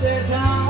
birthday time.